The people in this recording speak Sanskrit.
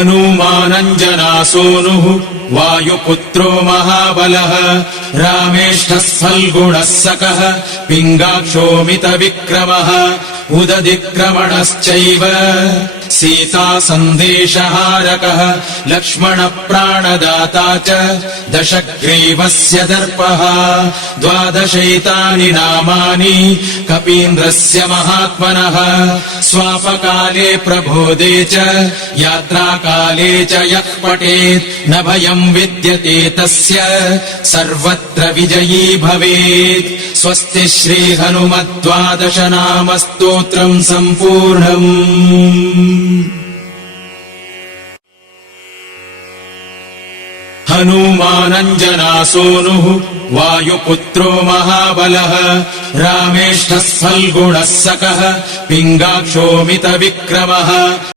हनूमानञ्जनासूनुः वायुपुत्रो महाबलः रामेष्ठः फल्गुणः सकः पिङ्गाक्षोमितविक्रमः उदधिक्रमणश्चैव सीता सन्देशहारकः लक्ष्मणप्राणदाता च दशग्रीवस्य दर्पः 12 नामानि कपीन्द्रस्य महात्मनः स्वापकाले प्रबोधे च यात्राकाले च यः पठेत् न भयम् विद्यते तस्य सर्वत्र विजयी भवेत्। स्वस्ति श्रीहनुमद्12 नाम स्तोत्रम् सम्पूर्णम्। हनूमानञ्जनासूनुः वायुपुत्रो महाबलः रामेष्ठः फल्गुणः सकः पिङ्गाक्षोमितविक्रमः